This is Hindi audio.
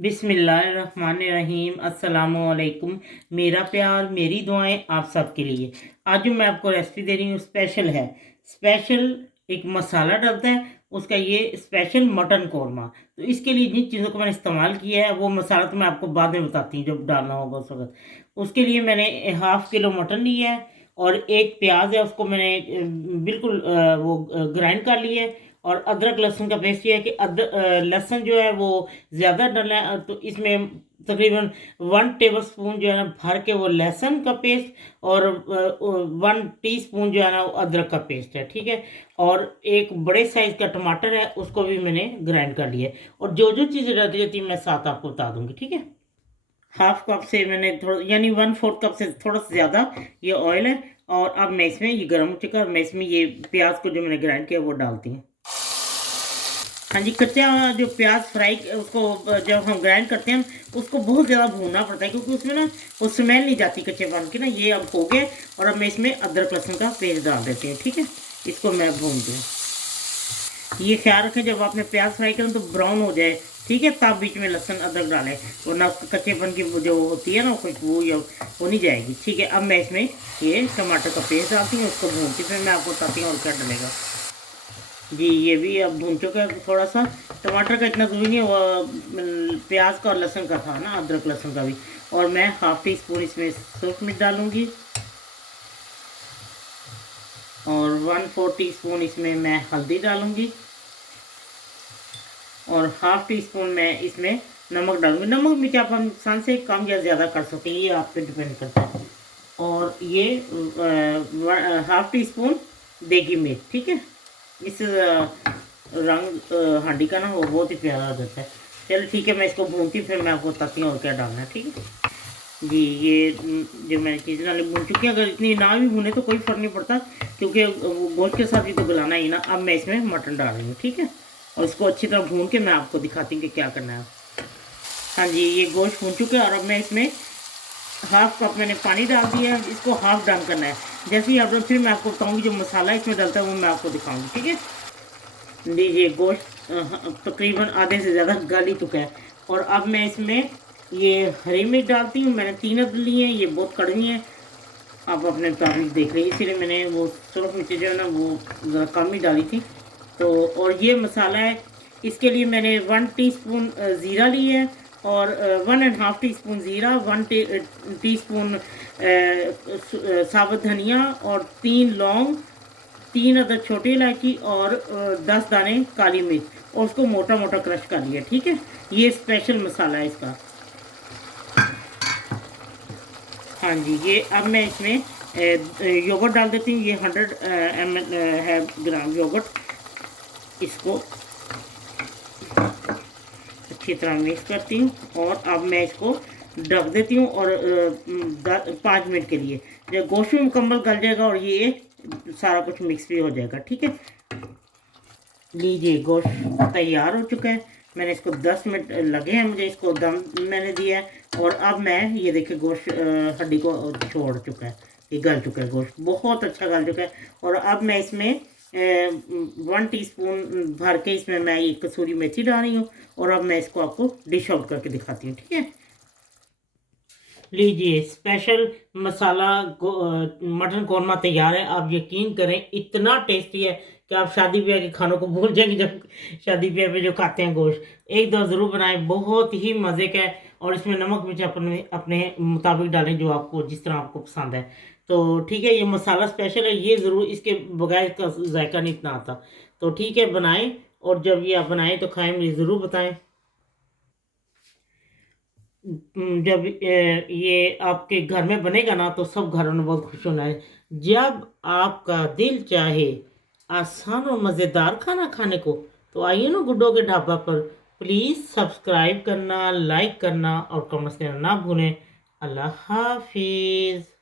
बिस्मिल्लाहिर्रहमानिर्रहीम अस्सलामुअलैकुम। मेरा प्यार मेरी दुआएं आप सब के लिए। आज जो मैं आपको रेसिपी दे रही हूँ स्पेशल है। स्पेशल एक मसाला डलता है उसका, ये स्पेशल मटन कौरमा। तो इसके लिए जिन चीज़ों को मैंने इस्तेमाल किया है वो मसाला तो मैं आपको बाद में बताती हूँ जब डालना होगा उस वक्त। उसके लिए मैंने 1/2 किलो मटन लिया है और एक प्याज है उसको मैंने बिल्कुल वो ग्राइंड कर लिया है। और अदरक लहसुन का पेस्ट ये है कि लहसुन जो है वो ज़्यादा डालना है, तो इसमें तकरीबन 1 टेबल स्पून जो है ना भर के वो लहसुन का पेस्ट और 1 टीस्पून जो है ना वो अदरक का पेस्ट है, ठीक है। और एक बड़े साइज का टमाटर है उसको भी मैंने ग्राइंड कर लिया है। और जो जो चीज़ें रहती रहती हैं मैं साथ आपको बता दूंगी, ठीक है। 1/2 कप से मैंने थोड़ा यानी 1/4 कप से थोड़ा सा ज़्यादा ये ऑयल है। और अब मैं इसमें ये गर्म हो चुका है, मैं इसमें ये प्याज को जो मैंने ग्राइंड किया वो डालती हूँ। हाँ जी, कच्चा जो प्याज फ्राई उसको जब हम ग्राइंड करते हैं उसको बहुत ज़्यादा भूनना पड़ता है क्योंकि उसमें ना वो स्मेल नहीं जाती कच्चेपन की ना। ये अब हो गया और अब मैं इसमें अदरक लहसुन का पेस्ट डाल देती हूँ, ठीक है। इसको मैं भूनती हूँ। ये ख्याल रखें जब आपने प्याज फ्राई करें तो ब्राउन हो जाए, ठीक है, तब बीच में लहसुन अदरक डालें वरना उसका कच्चेपन की जो होती है ना खुशबू या वो नहीं जाएगी, ठीक है। अब मैं इसमें ये टमाटर का पेस्ट डालती हूँ, उसको भूनती फिर मैं आपको बताती हूँ और क्या डलेगा। जी ये भी अब भून चुका है थोड़ा सा। टमाटर का इतना ज़रूरी नहीं, वो प्याज का और लहसुन का था ना, अदरक लहसुन का भी। और मैं 1/2 टीस्पून इसमें सूरख मिर्च डालूंगी और 1/4 टीस्पून इसमें मैं हल्दी डालूंगी और 1/2 टीस्पून मैं इसमें नमक डालूंगी। नमक मिर्च आप इंसान से कम या ज़्यादा कर सकते हैं, ये आप पे डिपेंड करता है। और ये 1/2 टीस्पून देगी मिर्च, ठीक है। इस रंग हांडी का ना वो बहुत ही प्यारा हो जाता है। चलो ठीक है, मैं इसको भूनती फिर मैं आपको बताती हूँ और क्या डालना है, ठीक है। जी ये जो मैंने चीज़ें डाली भून चुकी है। अगर इतनी ना भी भूने तो कोई फ़र्क नहीं पड़ता क्योंकि वो गोश्त के साथ ही तो गलाना ही ना। अब मैं इसमें मटन डाल रही हूँ, ठीक है। और इसको अच्छी तरह भून के मैं आपको दिखाती हूँ कि क्या करना है। हाँ जी, ये गोश्त भून चुके हैं और अब मैं इसमें 1/2 कप मैंने पानी डाल दिया है, इसको हाफ डाउन करना है। जैसे ही आप फिर मैं आपको बताऊंगी जो मसाला इसमें डलता है वो मैं आपको दिखाऊंगी, ठीक है। लीजिए गोश्त तकरीबन आधे से ज़्यादा गल ही चुका है। और अब मैं इसमें ये हरी मिर्च डालती हूँ। मैंने 3 अदरक ली हैं, ये बहुत कड़वी हैं, आप अपने मुताबिक देख रहे हैं, इसीलिए मैंने वो सूरख मिर्च जो है ना वो ज़रा कम ही डाली थी। तो और ये मसाला है, इसके लिए मैंने 1 टीस्पून ज़ीरा ली है और 1.5 टीस्पून ज़ीरा, 1 टीस्पून साबुत धनिया और 3 लौंग, 3 अदद छोटी इलायची और 10 दाने काली मिर्च और उसको मोटा मोटा क्रश कर लिया, ठीक है। ये स्पेशल मसाला है इसका। हाँ जी, ये अब मैं इसमें योगर्ट डाल देती हूँ। ये 100 ml है ग्राम योगर्ट। इसको अच्छी तरह मिक्स करती हूँ और अब मैं इसको ढक देती हूँ और 5 मिनट के लिए। जब गोश्त में मुकम्मल गल जाएगा और ये सारा कुछ मिक्स भी हो जाएगा, ठीक है। लीजिए गोश्त तैयार हो चुका है। मैंने इसको 10 मिनट लगे हैं मुझे, इसको दम मैंने दिया है। और अब मैं ये देखिए गोश्त हड्डी को छोड़ चुका है, ये गल चुका है, गोश्त बहुत अच्छा गल चुका है। और अब मैं इसमें 1 टीस्पून भर के इसमें मैं ये कसूरी मेथी डाल रही हूँ और अब मैं इसको आपको डिश आउट करके दिखाती हूँ, ठीक है। लीजिए स्पेशल मसाला मटन कौरमा तैयार है। आप यकीन करें इतना टेस्टी है कि आप शादी ब्याह के खानों को भूल जाएंगे जब शादी ब्याह पे जो खाते हैं गोश्त। एक दो ज़रूर बनाएं, बहुत ही मज़े का है। और इसमें नमक मिर्च अपने अपने मुताबिक डालें जो आपको जिस तरह आपको पसंद है। तो ठीक है, ये मसाला स्पेशल है, ये ज़रूर इसके बगैर इसका जायका नहीं इतना आता। तो ठीक है बनाएं और जब ये आप बनाएं तो खाएं, मुझे ज़रूर बताएं। जब ये आपके घर में बनेगा ना तो सब घरों में बहुत खुश होना है। जब आपका दिल चाहे आसान और मज़ेदार खाना खाने को तो आइए ना गुड्डो के ढाबा पर। प्लीज़ सब्सक्राइब करना, लाइक करना और कमेंट्स करना ना भूलें। अल्लाह हाफिज़।